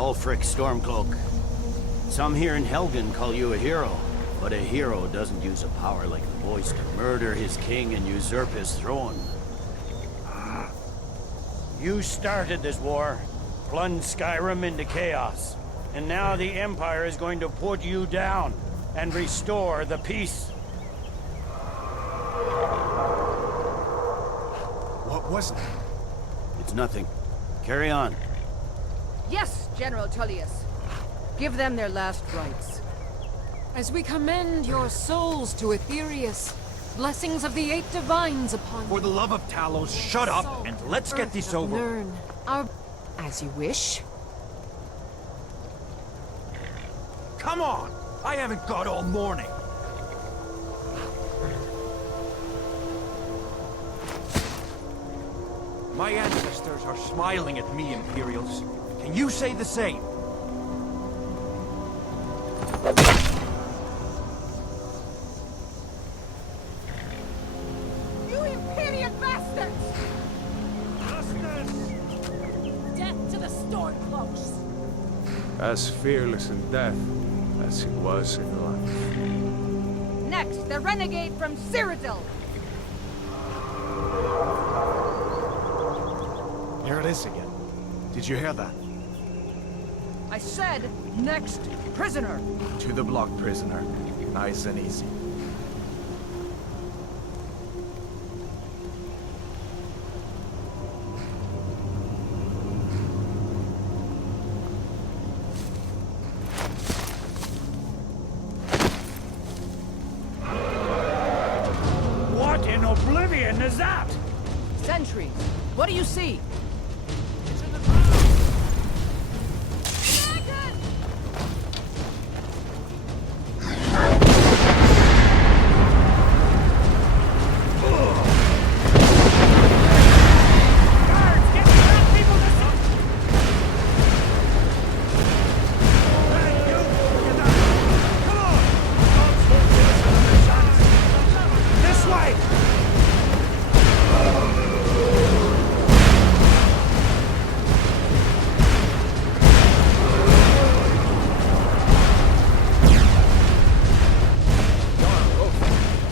Ulfric Stormcloak. Some here in Helgen call you a hero, but a hero doesn't use a power like the voice to murder his king and usurp his throne. You started this war, plunged Skyrim into chaos, and now the Empire is going to put you down and restore the peace. What was that? It's nothing. Carry on. Yes, General Tullius. Give them their last rites. As we commend your souls to Aetherius, blessings of the Eight Divines upon you. For the love of Talos, shut up and let's get this over. Learn our... As you wish. Come on! I haven't got all morning. My ancestors are smiling at me, Imperials. Can you say the same? You Imperial bastards! Death to the Stormcloaks! As fearless in death as he was in life. Next, the renegade from Cyrodiil! Here it is again. Did you hear that? I said, next, prisoner! To the block, prisoner. Nice and easy. What in oblivion is that? Sentries, what do you see?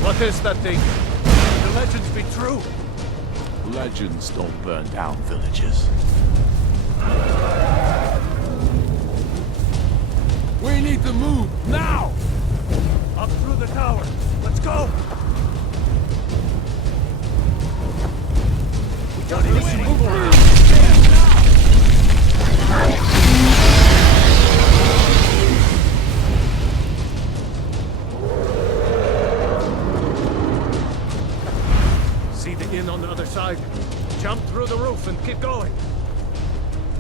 What is that thing? The legends be true. Legends don't burn down villages. We need to move, now! Up through the tower. Let's go! We gotta move around. See the inn on the other side? Jump through the roof and keep going.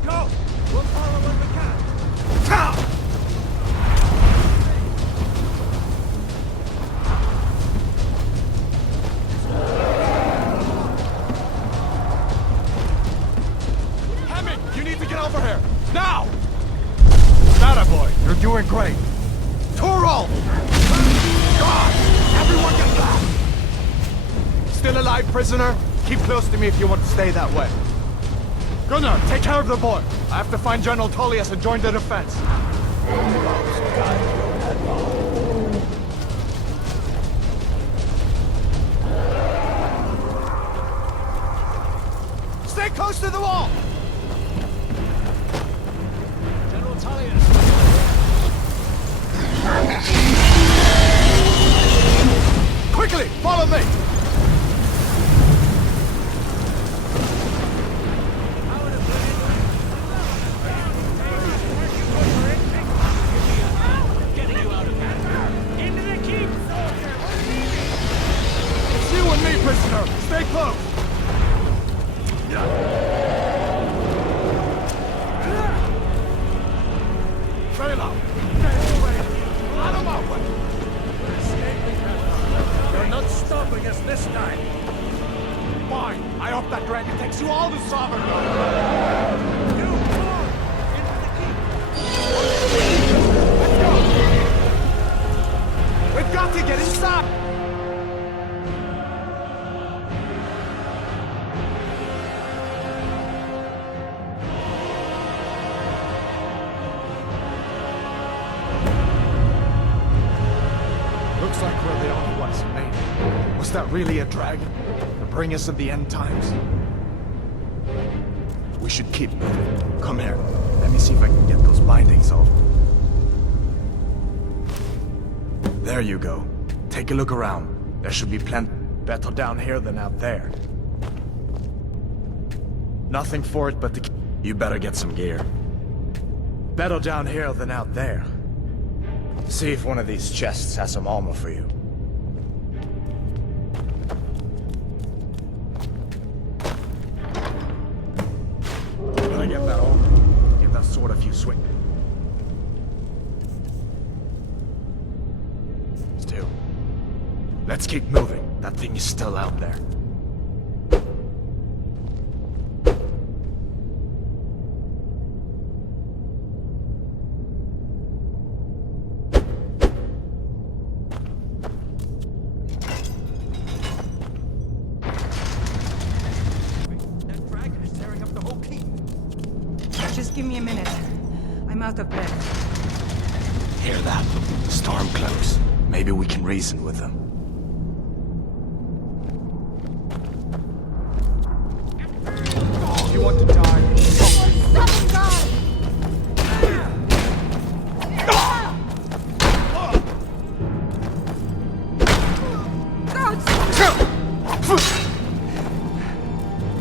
Go! We'll follow when we can. Ta! Hammond, you need to get over here! Now! That boy, you're doing great. Torol! God! Everyone get back! Still alive, prisoner? Keep close to me if you want to stay that way. Gunnar, take care of the boy. I have to find General Tullius and join the defense. Stay close to the wall! General Tullius! Quickly, follow me! Prisoner, stay close! Very loud. Out of my way! You're not stopping us this time. Fine. I hope that dragon takes you all to Sovereign. You on! Into the keep! Let's go! We've got to get inside! was, mate. Was that really a dragon? To bring us to the end times? We should keep moving. Come here. Let me see if I can get those bindings off. There you go. Take a look around. There should be plenty better down here than out there. Nothing for it but to... You better get some gear. Better down here than out there. See if one of these chests has some armor for you. Better get that armor. Give that sword a few swings. Still. Let's keep moving. That thing is still out there. Just give me a minute. I'm out of breath. Hear that? Storm cloaks. Maybe we can reason with them. Oh, you want to die? Summon God!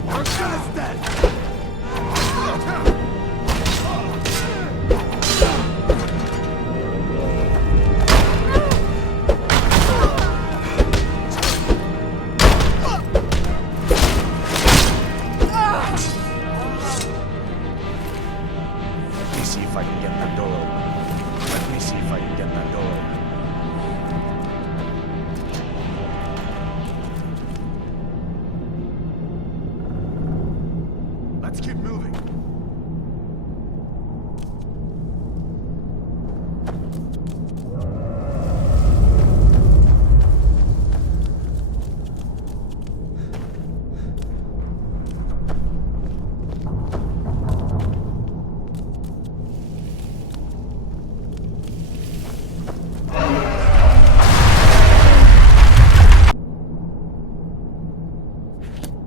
Our son is dead! Let me see if I can get that door open. Let me see if I can get that door open. Let's keep moving.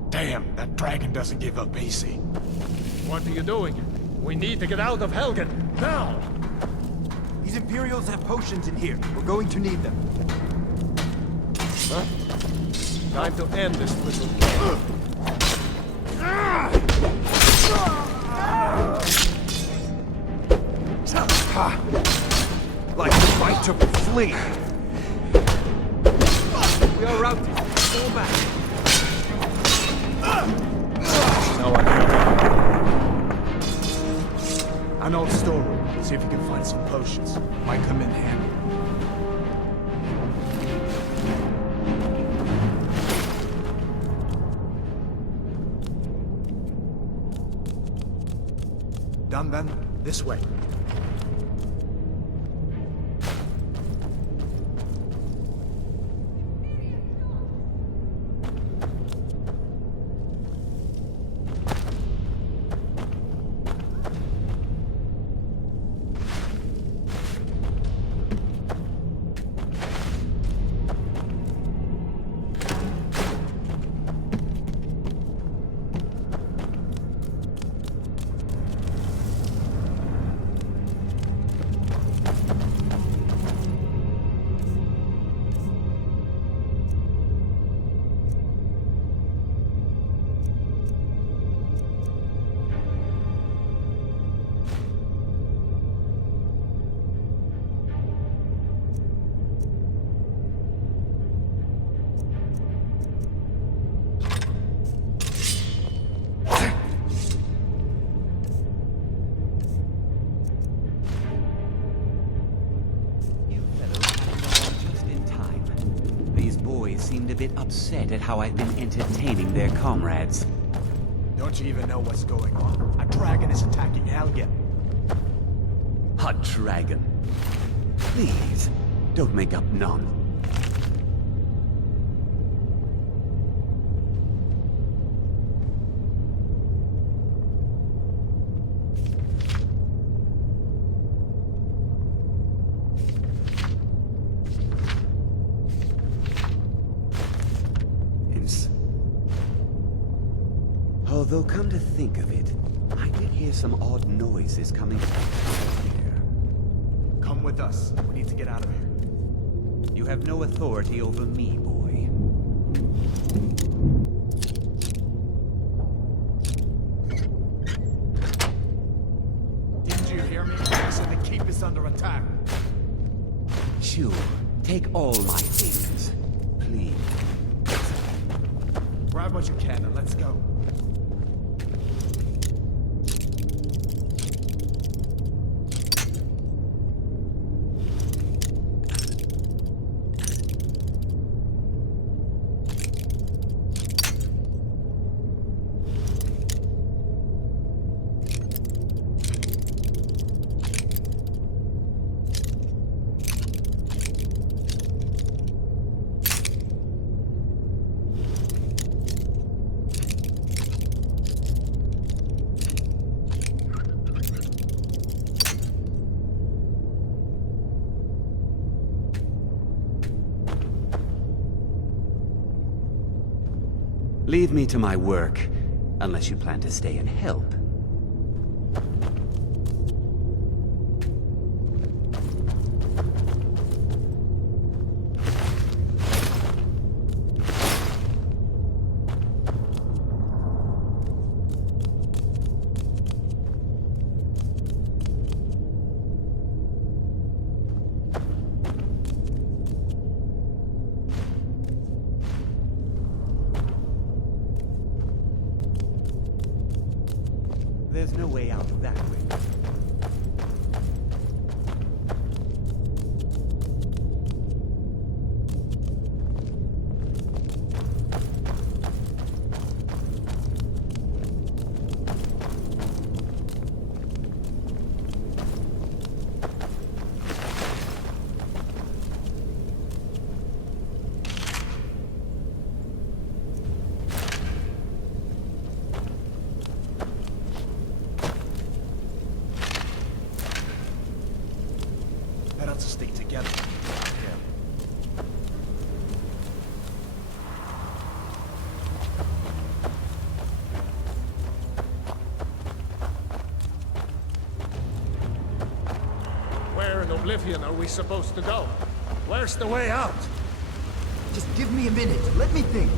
Damn, that dragon doesn't give up easy. What are you doing? We need to get out of Helgen, now! These Imperials have potions in here. We're going to need them. Huh? Time to end this little... Ha! Like the fight to flee. We are routed. Fall back. No one. An old storeroom. See if you can find some potions. Might come in handy. Done then? This way. Seemed a bit upset at how I've been entertaining their comrades. Don't you even know what's going on? A dragon is attacking Helgen. A dragon. Please, don't make up none. Although, come to think of it, I did hear some odd noises coming from here. Come with us. We need to get out of here. You have no authority over me, boy. Didn't you hear me? I said the keep is under attack. Sure, take all my things, please. Grab what you can and let's go. Leave me to my work, unless you plan to stay and help. There's no way out that way. Better to stick together. Where in Oblivion are we supposed to go? Where's the way out? Just give me a minute. Let me think.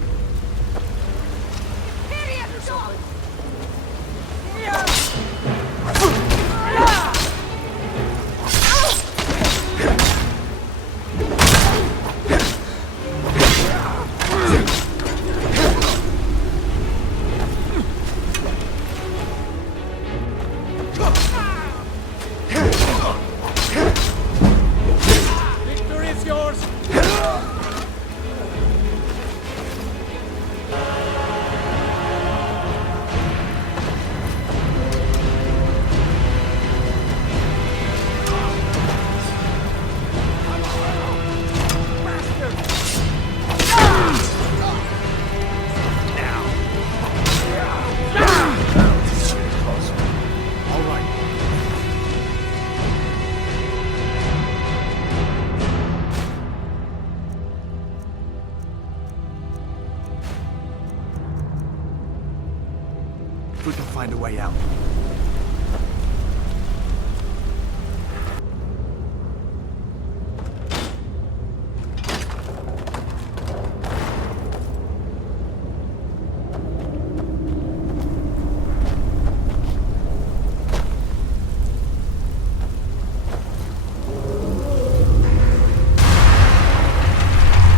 Victory is yours! We can find a way out.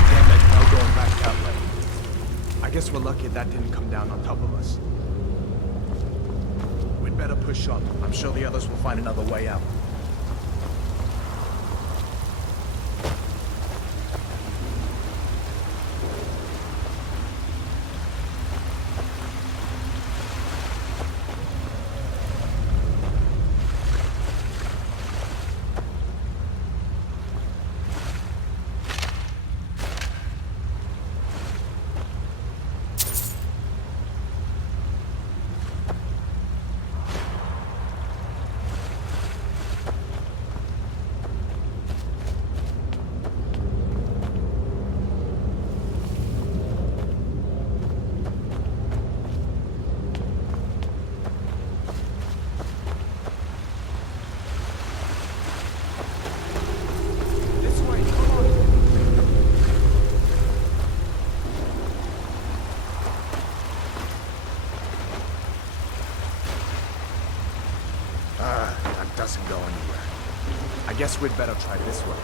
Damn it, no going back that way. I guess we're lucky that didn't come down on top of us. We'd better push on. I'm sure the others will find another way out. doesn't go anywhere. I guess we'd better try this way.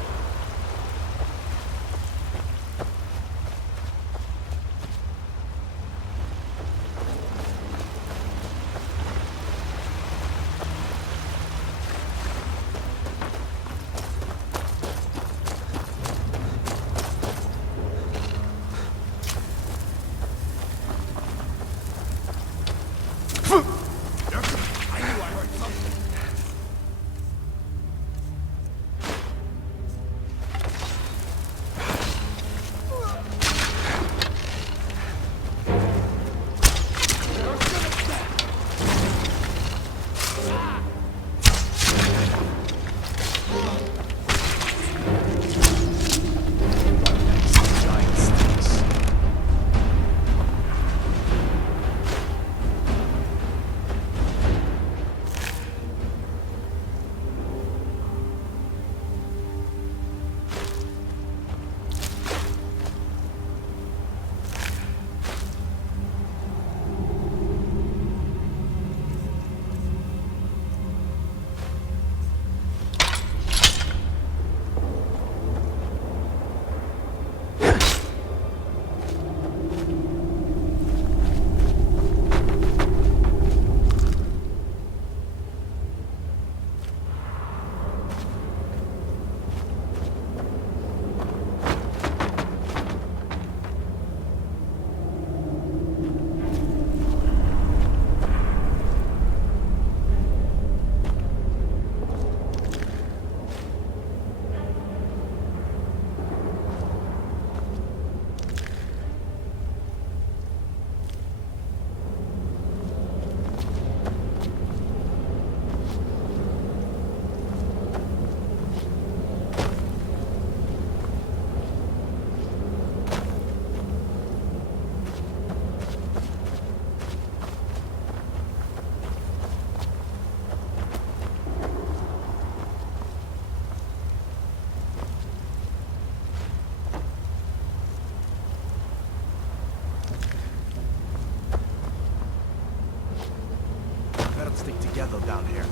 Stick together down here.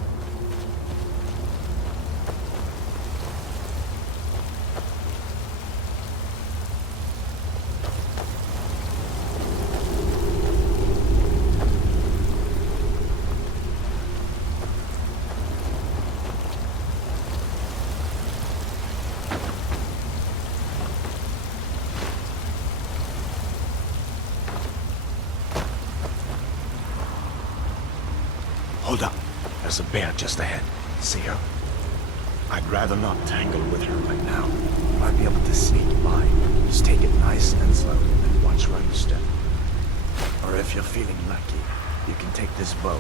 Hold up. There's a bear just ahead. See her? I'd rather not tangle with her right now. You might be able to sneak by. Just take it nice and slow and watch where you step. Or if you're feeling lucky, you can take this bow.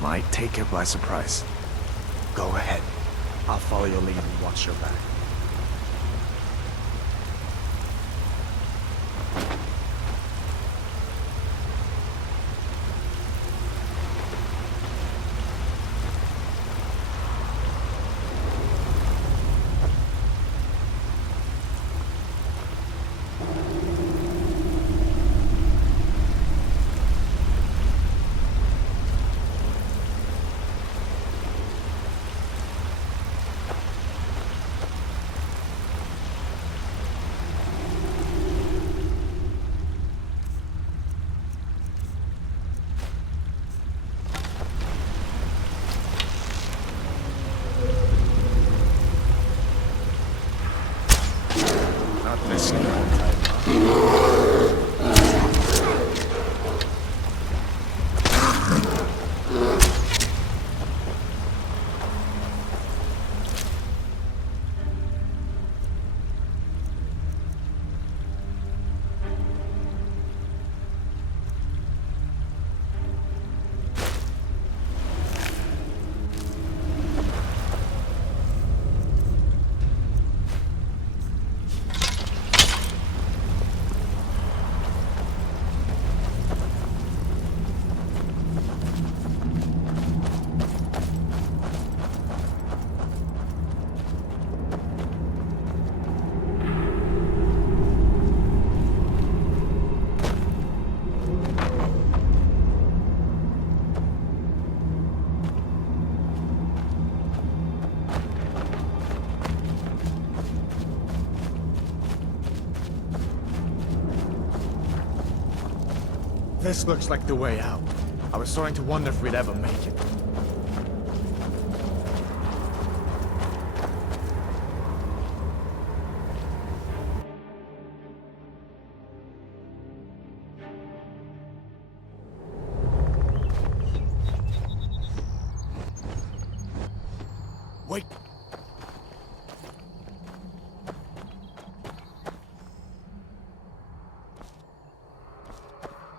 Might take her by surprise. Go ahead. I'll follow your lead and watch your back. This looks like the way out. I was starting to wonder if we'd ever make it. Wait!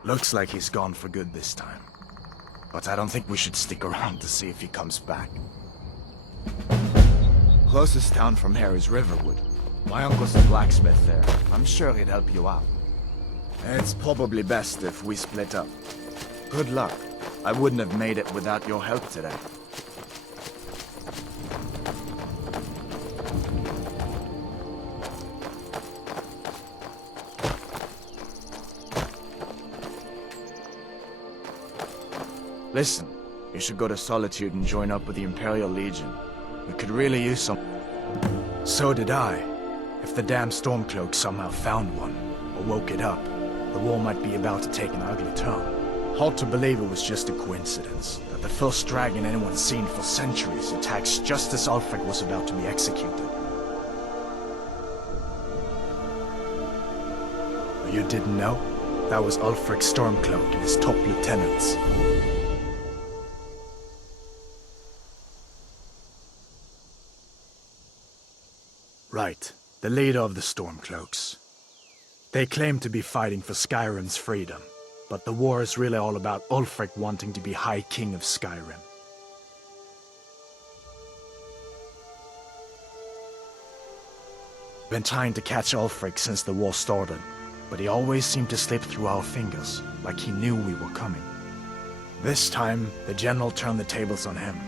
Looks like he's gone for good this time. But I don't think we should stick around to see if he comes back. Closest town from here is Riverwood. My uncle's a blacksmith there. I'm sure he'd help you out. It's probably best if we split up. Good luck. I wouldn't have made it without your help today. Listen, you should go to Solitude and join up with the Imperial Legion. We could really use some... So did I. If the damn Stormcloak somehow found one, or woke it up, the war might be about to take an ugly turn. Hard to believe it was just a coincidence, that the first dragon anyone's seen for centuries attacks just as Ulfric was about to be executed. You didn't know? That was Ulfric's Stormcloak and his top lieutenants. Right, the leader of the Stormcloaks. They claim to be fighting for Skyrim's freedom, but the war is really all about Ulfric wanting to be High King of Skyrim. Been trying to catch Ulfric since the war started, but he always seemed to slip through our fingers, like he knew we were coming. This time, the general turned the tables on him.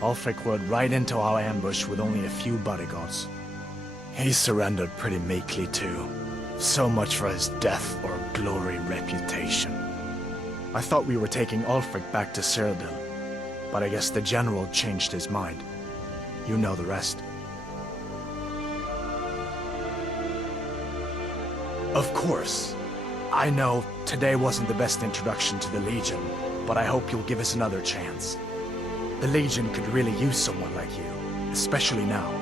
Ulfric rode right into our ambush with only a few bodyguards. He surrendered pretty meekly too. So much for his death or glory reputation. I thought we were taking Ulfric back to Cyrodiil, but I guess the general changed his mind. You know the rest. Of course. I know today wasn't the best introduction to the Legion, but I hope you'll give us another chance. The Legion could really use someone like you, especially now.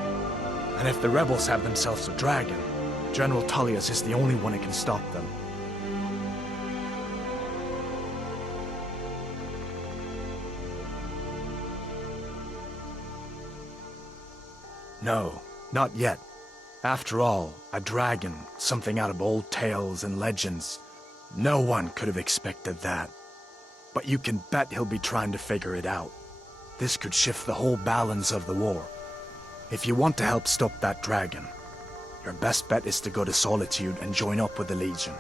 And if the rebels have themselves a dragon, General Tullius is the only one who can stop them. No, not yet. After all, a dragon, something out of old tales and legends. No one could have expected that. But you can bet he'll be trying to figure it out. This could shift the whole balance of the war. If you want to help stop that dragon, your best bet is to go to Solitude and join up with the Legion.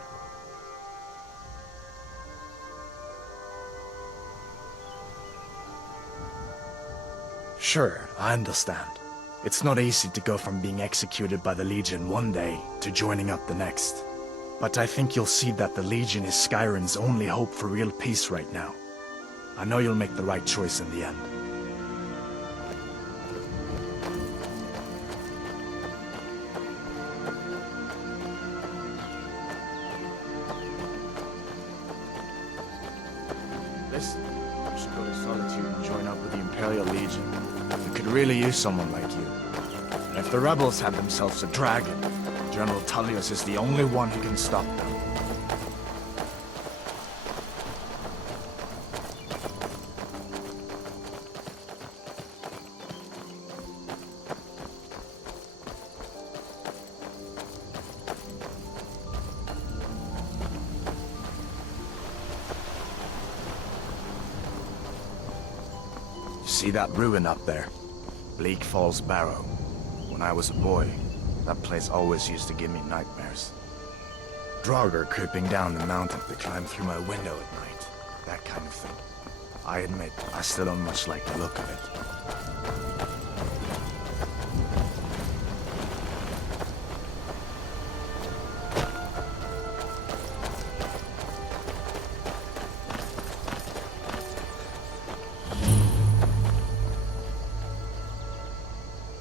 Sure, I understand. It's not easy to go from being executed by the Legion one day to joining up the next. But I think you'll see that the Legion is Skyrim's only hope for real peace right now. I know you'll make the right choice in the end. Listen, you should go to Solitude and join up with the Imperial Legion. We could really use someone like you. And if the rebels have themselves a dragon, General Tullius is the only one who can stop them. See that ruin up there? Bleak Falls Barrow. When I was a boy, that place always used to give me nightmares. Draugr creeping down the mountain to climb through my window at night. That kind of thing. I admit, I still don't much like the look of it.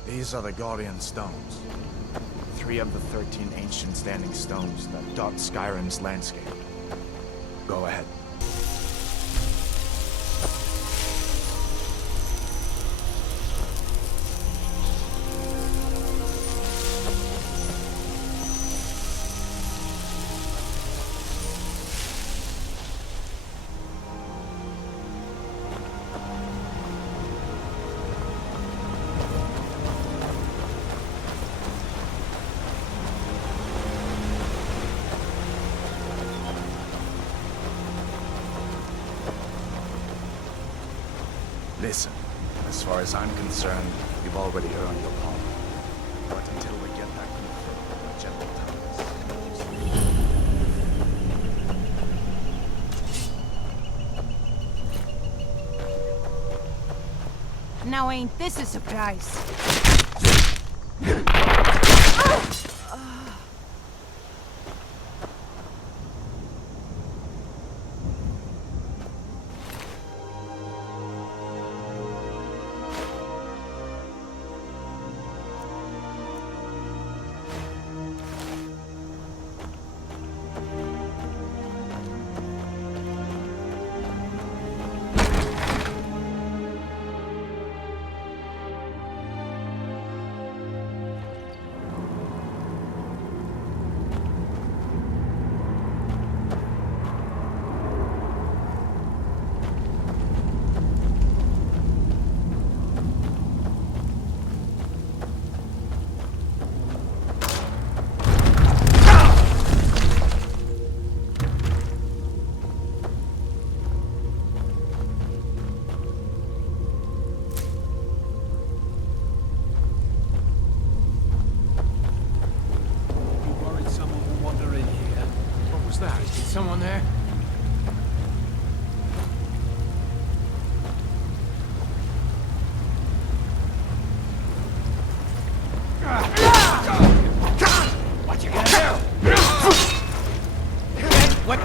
These are the Guardian Stones. 3 of the 13 ancient standing stones that dot Skyrim's landscape. Go ahead. Listen, as far as I'm concerned, you've already earned your palm. But until we get that confirmed, the General Now ain't this a surprise? Someone there? What you gonna do? What?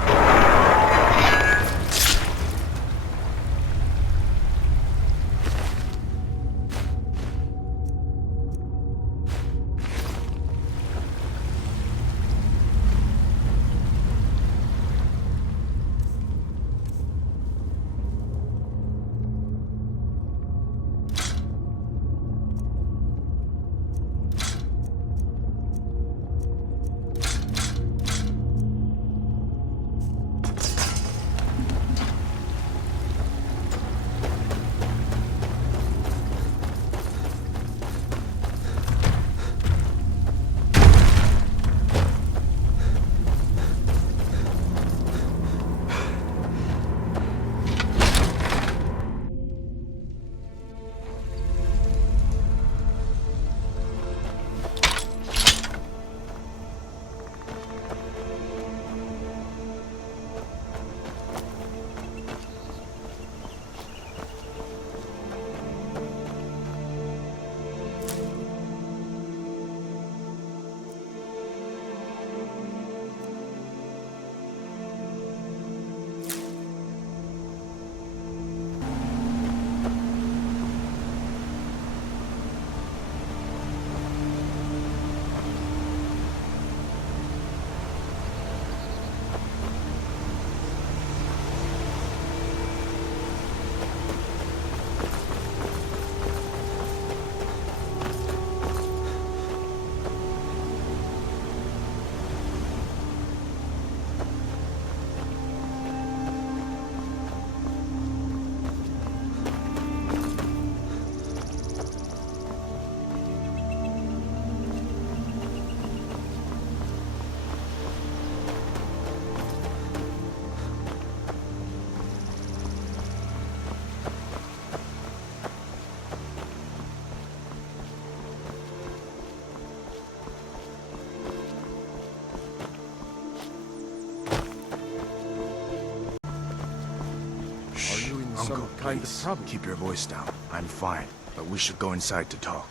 Uncle, kind of please, problem. keep your voice down. I'm fine, but we should go inside to talk.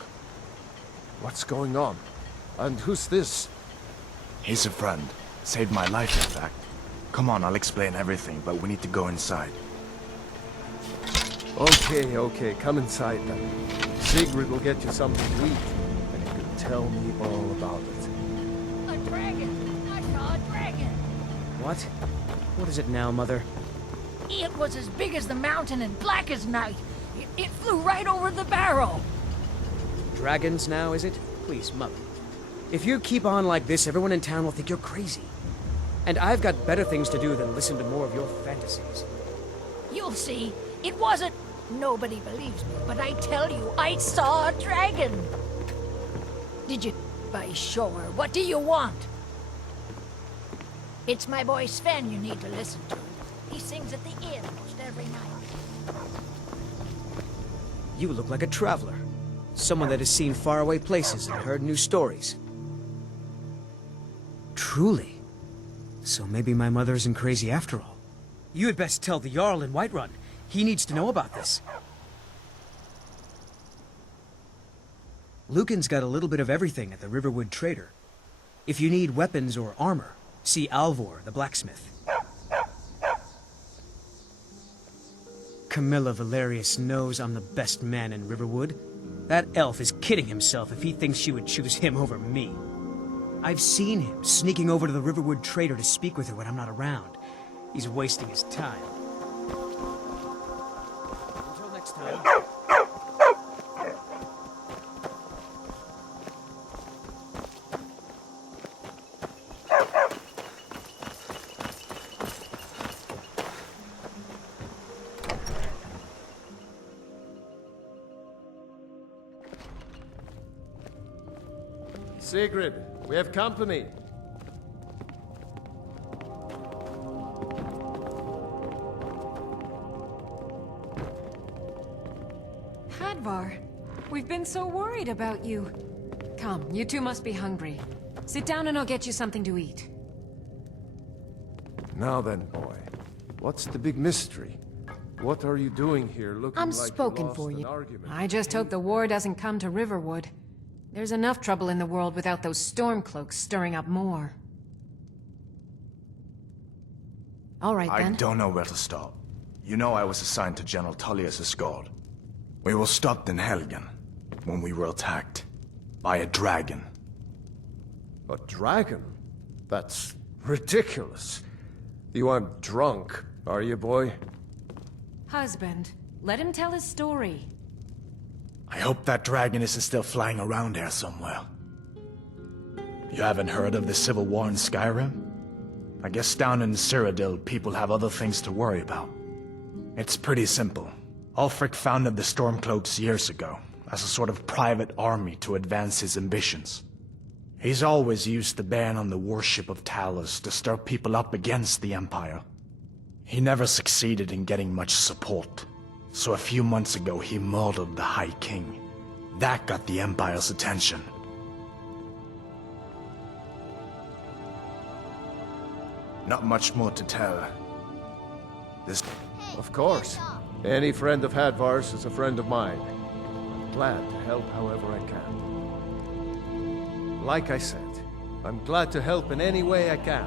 What's going on? And who's this? He's a friend. Saved my life, in fact. Come on, I'll explain everything, but we need to go inside. Okay, come inside then. Sigrid will get you something to eat, and you can tell me all about it. A dragon! I saw a dragon! What? What is it now, Mother? It was as big as the mountain and black as night. It flew right over the barrow. Dragons now, is it? Please, Mother. If you keep on like this, everyone in town will think you're crazy. And I've got better things to do than listen to more of your fantasies. You'll see. It wasn't... Nobody believes me, but I tell you, I saw a dragon. Did you... By sure. What do you want? It's my boy Sven you need to listen to. He sings at the inn most every night. You look like a traveler. Someone that has seen faraway places and heard new stories. Truly. So maybe my mother isn't crazy after all. You had best tell the Jarl in Whiterun. He needs to know about this. Lucan's got a little bit of everything at the Riverwood Trader. If you need weapons or armor, see Alvor, the blacksmith. Camilla Valerius knows I'm the best man in Riverwood. That elf is kidding himself if he thinks she would choose him over me. I've seen him sneaking over to the Riverwood Trader to speak with her when I'm not around. He's wasting his time. Until next time. Sigrid, we have company. Hadvar, we've been so worried about you. Come, you two must be hungry. Sit down and I'll get you something to eat. Now then, boy. What's the big mystery? What are you doing here looking I'm like spoken lost for an you. argument? I just hope the war doesn't come to Riverwood. There's enough trouble in the world without those Stormcloaks stirring up more. All right, then. I don't know where to start. You know I was assigned to General Tullius' guard. We were stopped in Helgen when we were attacked by a dragon. A dragon? That's ridiculous. You aren't drunk, are you, boy? Husband, let him tell his story. I hope that dragon isn't still flying around here somewhere. You haven't heard of the Civil War in Skyrim? I guess down in Cyrodiil, people have other things to worry about. It's pretty simple. Ulfric founded the Stormcloaks years ago, as a sort of private army to advance his ambitions. He's always used the ban on the worship of Talos to stir people up against the Empire. He never succeeded in getting much support. So a few months ago, he murdered the High King. That got the Empire's attention. Not much more to tell. This... Of course. Any friend of Hadvar's is a friend of mine. I'm glad to help however I can. Like I said, I'm glad to help in any way I can.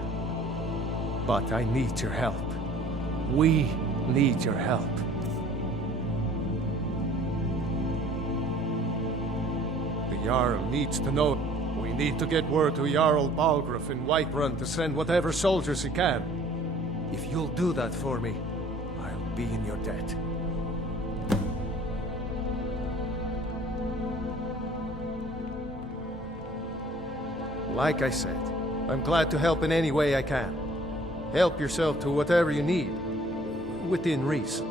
But I need your help. We need your help. The Jarl needs to know. We need to get word to Jarl Balgruuf in Whiterun to send whatever soldiers he can. If you'll do that for me, I'll be in your debt. Like I said, I'm glad to help in any way I can. Help yourself to whatever you need, within reason.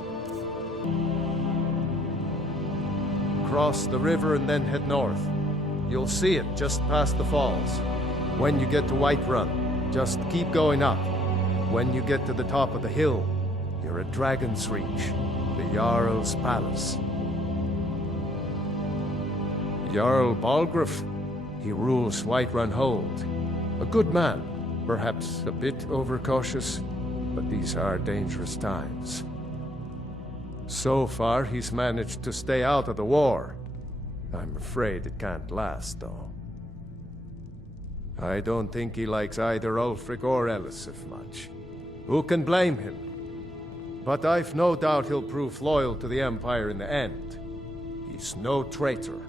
Cross the river and then head north. You'll see it just past the falls. When you get to Whiterun, just keep going up. When you get to the top of the hill, you're at Dragon's Reach, the Jarl's palace. Jarl Balgruuf, he rules Whiterun Hold. A good man, perhaps a bit overcautious, but these are dangerous times. So far, he's managed to stay out of the war. I'm afraid it can't last, though. I don't think he likes either Ulfric or Elisif much. Who can blame him? But I've no doubt he'll prove loyal to the Empire in the end. He's no traitor.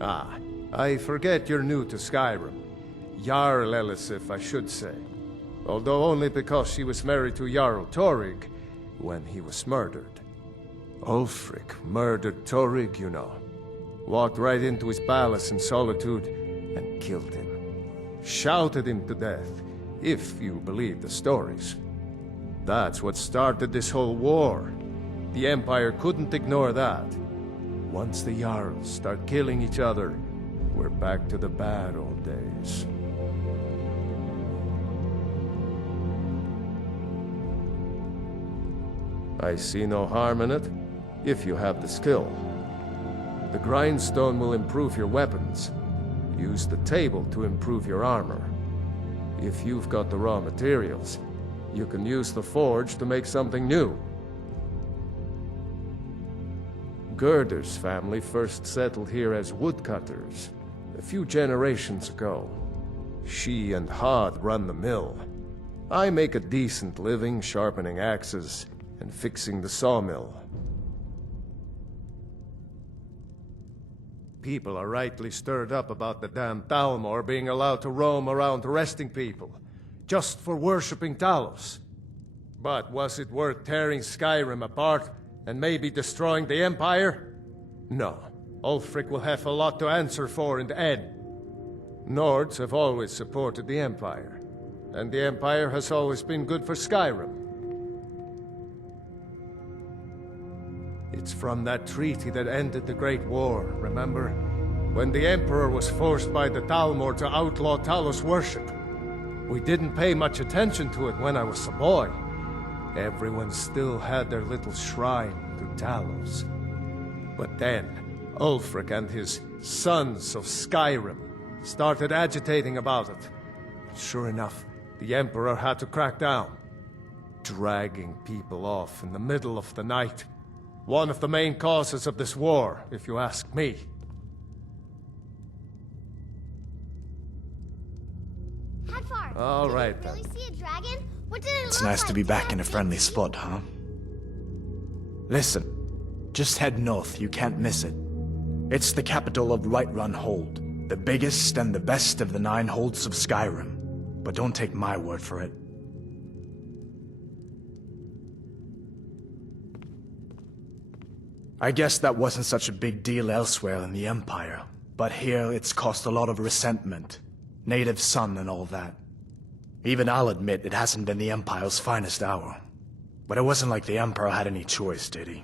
Ah, I forget you're new to Skyrim. Jarl Elisif, I should say. Although only because she was married to Jarl Torygg when he was murdered. Ulfric murdered Torygg, you know. Walked right into his palace in Solitude and killed him. Shouted him to death, if you believe the stories. That's what started this whole war. The Empire couldn't ignore that. Once the Jarls start killing each other, we're back to the bad old days. I see no harm in it, if you have the skill. The grindstone will improve your weapons. Use the table to improve your armor. If you've got the raw materials, you can use the forge to make something new. Gerder's family first settled here as woodcutters a few generations ago. She and Hod run the mill. I make a decent living sharpening axes and fixing the sawmill. People are rightly stirred up about the damn Thalmor being allowed to roam around arresting people, just for worshipping Talos. But was it worth tearing Skyrim apart and maybe destroying the Empire? No. Ulfric will have a lot to answer for in the end. Nords have always supported the Empire, and the Empire has always been good for Skyrim. It's from that treaty that ended the Great War, remember? When the Emperor was forced by the Thalmor to outlaw Talos worship. We didn't pay much attention to it when I was a boy. Everyone still had their little shrine to Talos. But then, Ulfric and his sons of Skyrim started agitating about it. Sure enough, the Emperor had to crack down. Dragging people off in the middle of the night. One of the main causes of this war, if you ask me. All right, then. Really see a dragon? What did it It's look nice like? to be back in a friendly spot, huh? Listen, just head north, you can't miss it. It's the capital of Whiterun Hold, the biggest and the best of the 9 holds of Skyrim. But don't take my word for it. I guess that wasn't such a big deal elsewhere in the Empire, but here it's caused a lot of resentment. Native son and all that. Even I'll admit it hasn't been the Empire's finest hour. But it wasn't like the Emperor had any choice, did he?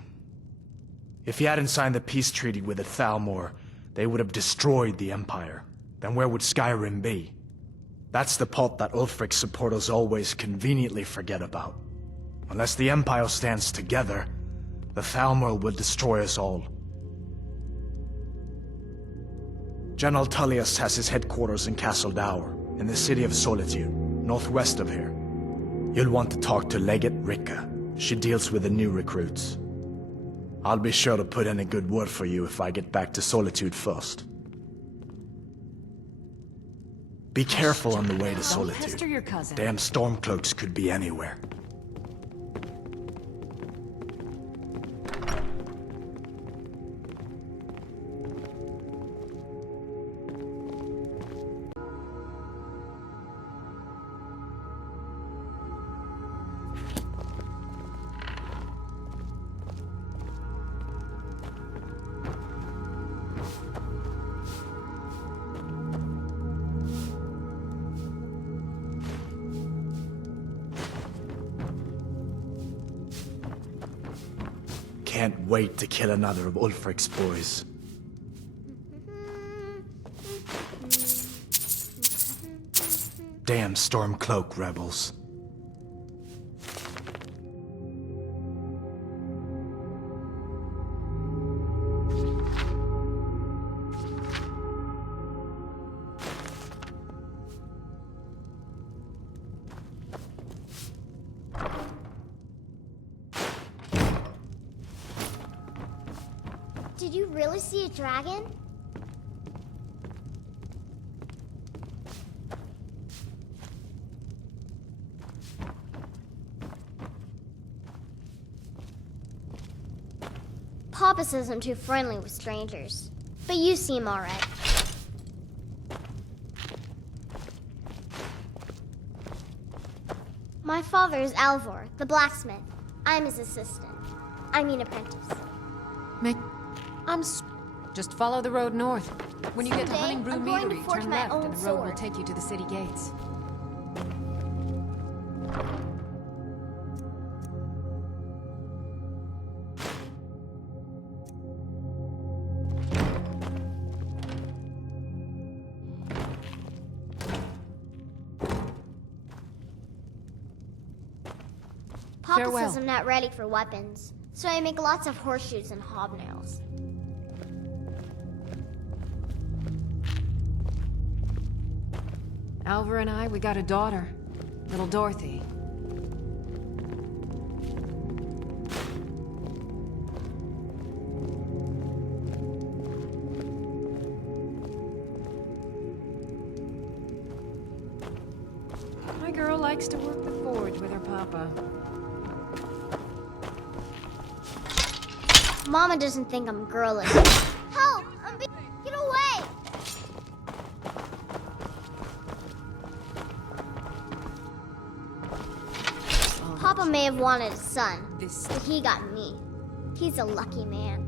If he hadn't signed the peace treaty with the Thalmor, they would have destroyed the Empire. Then where would Skyrim be? That's the part that Ulfric's supporters always conveniently forget about. Unless the Empire stands together, the Thalmor will destroy us all. General Tullius has his headquarters in Castle Dour, in the city of Solitude, northwest of here. You'll want to talk to Legate Ricka. She deals with the new recruits. I'll be sure to put in a good word for you if I get back to Solitude first. Be careful on the way to Don't pester Solitude. your cousin. Damn Stormcloaks could be anywhere. Can't wait to kill another of Ulfric's boys. Damn Stormcloak rebels. Did you really see a dragon? Papa says I'm too friendly with strangers, but you seem all right. My father is Alvor, the blacksmith. I'm his assistant. I mean apprentice. Just follow the road north. When you get to Someday, Hunting Brew I'm going to Meadery, forge turn my left own and the road will sword. take you to the city gates. Papa Farewell. says I'm not ready for weapons, so I make lots of horseshoes and hobnails. Alvar and I, we got a daughter. Little Dorothy. My girl likes to work the forge with her papa. Mama doesn't think I'm girlish. Help! Get away! Papa may have wanted a son, but he got me. He's a lucky man.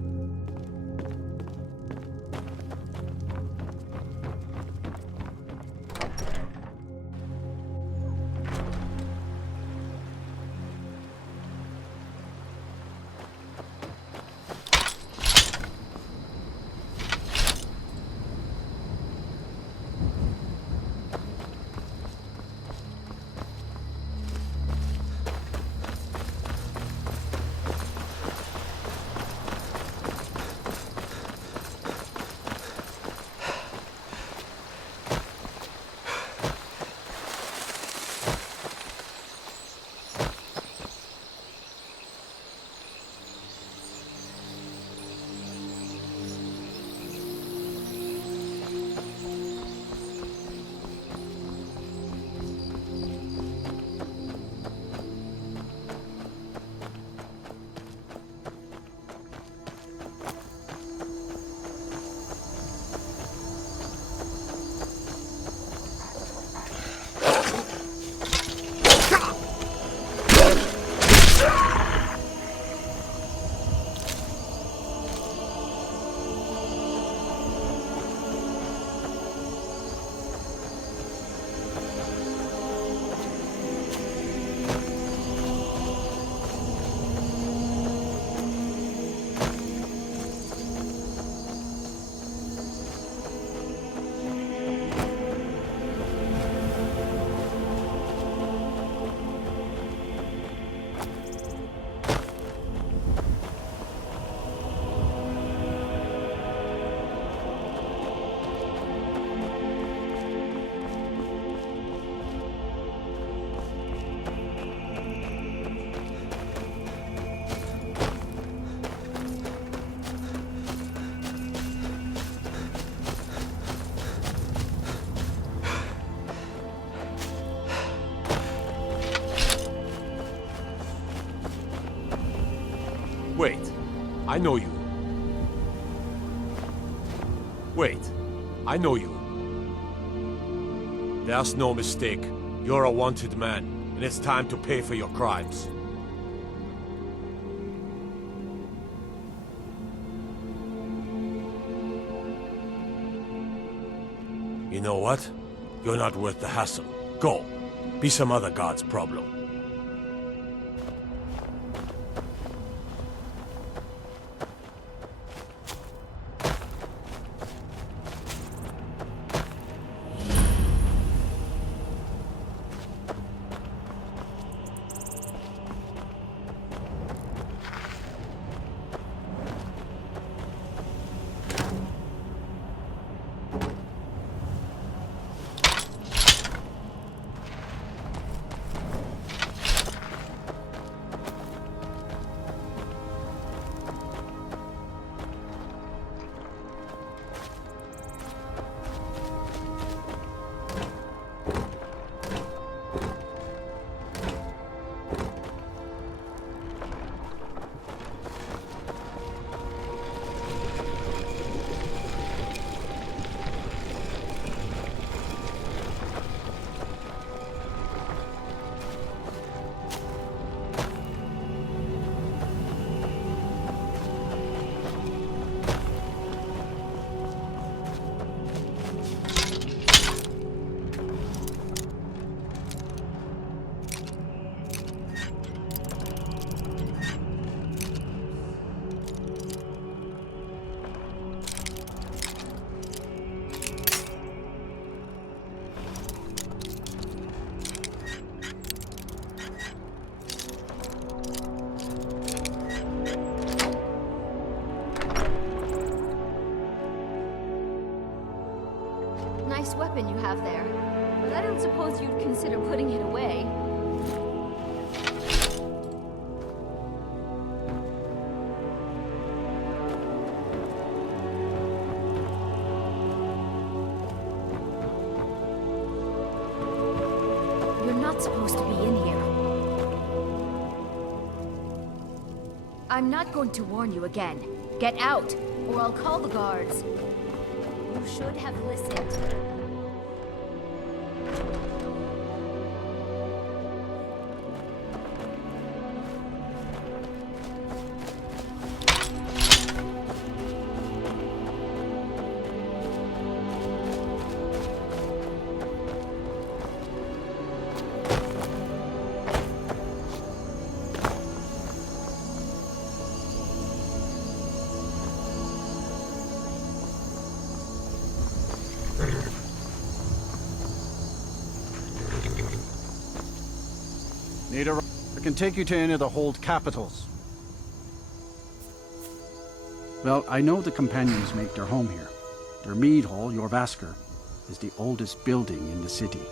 Wait, I know you. Wait, I know you. There's no mistake. You're a wanted man, and it's time to pay for your crimes. You know what? You're not worth the hassle. Go. Be some other god's problem. have there. But I don't suppose you'd consider putting it away. You're not supposed to be in here. I'm not going to warn you again. Get out, or I'll call the guards. You should have listened. I can take you to any of the hold capitals. Well, I know the companions make their home here. Their mead hall, Jorvaskr, is the oldest building in the city.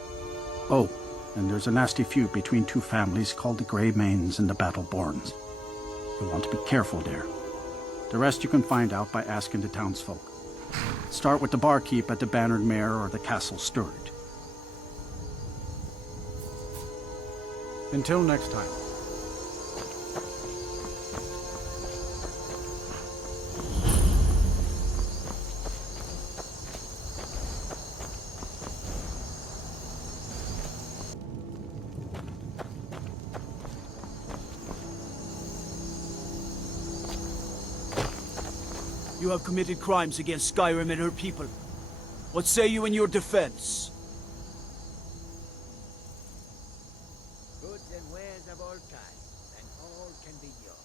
Oh, and there's a nasty feud between two families called the Greymanes and the Battleborns. You'll want to be careful there. The rest you can find out by asking the townsfolk. Start with the barkeep at the Bannered Mare or the Castle Steward. Until next time. You have committed crimes against Skyrim and her people. What say you in your defense? Goods and wares of all kinds, and all can be yours.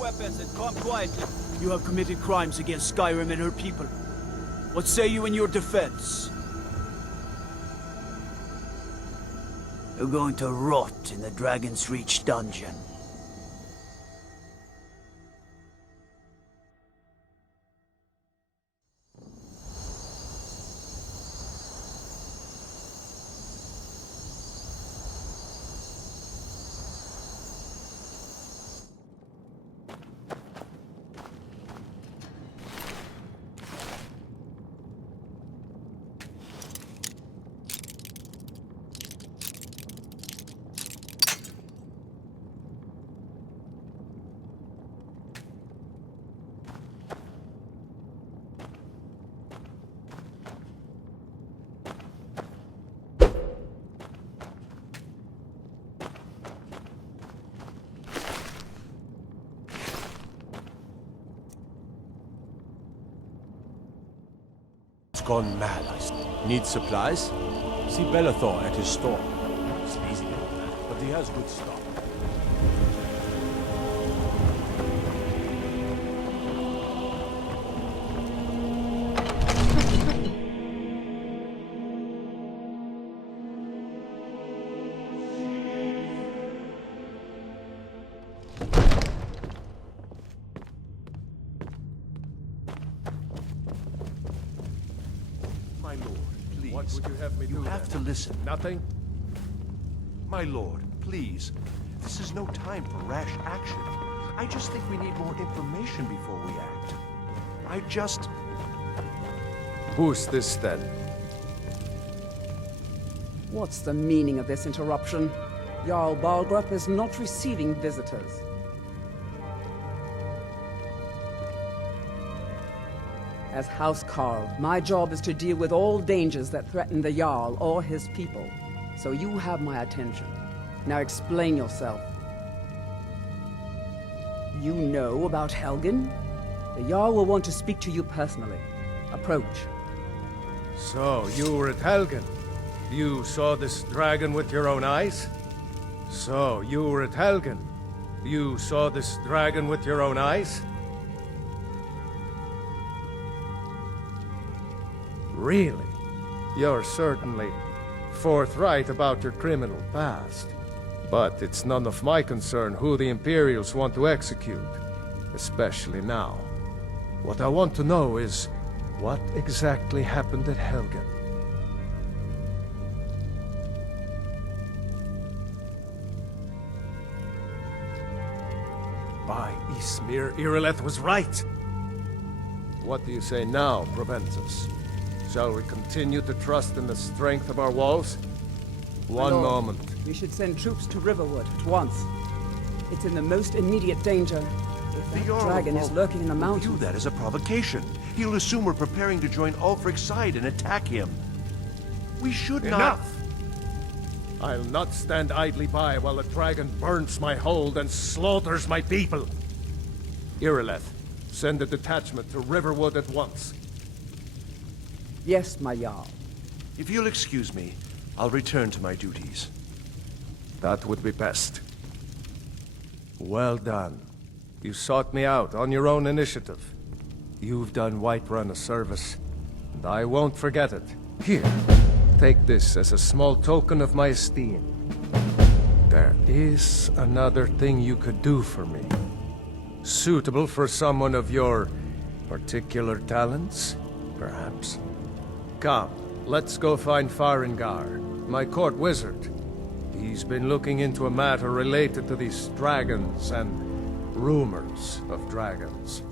Weapons and come quietly. You have committed crimes against Skyrim and her people. What say you in your defense? You're going to rot in the Dragon's Reach dungeon. Gone mad, I see. Need supplies? See Bellathor at his store. Sleazy little man, but he has good stock. What would you have me do? You have to listen. Nothing? My lord, please. This is no time for rash action. I just think we need more information before we act. Who's this then? What's the meaning of this interruption? Jarl Balgrup is not receiving visitors. As House Carl, my job is to deal with all dangers that threaten the Jarl or his people. So you have my attention. Now explain yourself. You know about Helgen? The Jarl will want to speak to you personally. Approach. So, you were at Helgen. You saw this dragon with your own eyes? So, you were at Helgen. You saw this dragon with your own eyes? Really? You're certainly forthright about your criminal past. But it's none of my concern who the Imperials want to execute, especially now. What I want to know is, what exactly happened at Helgen? By Ysmir, Irileth was right! What do you say now, Proventus? Shall we continue to trust in the strength of our walls? One Lord, moment. We should send troops to Riverwood at once. It's in the most immediate danger. If that dragon is lurking in the mountains... View that as a provocation. He'll assume we're preparing to join Ulfric's side and attack him. We should not... Enough! I'll not stand idly by while the dragon burns my hold and slaughters my people. Irileth, send a detachment to Riverwood at once. Yes, my Jarl. If you'll excuse me, I'll return to my duties. That would be best. Well done. You sought me out on your own initiative. You've done Whiterun a service, and I won't forget it. Here, take this as a small token of my esteem. There is another thing you could do for me. Suitable for someone of your particular talents, perhaps. Come, let's go find Farengar, my court wizard. He's been looking into a matter related to these dragons and rumors of dragons.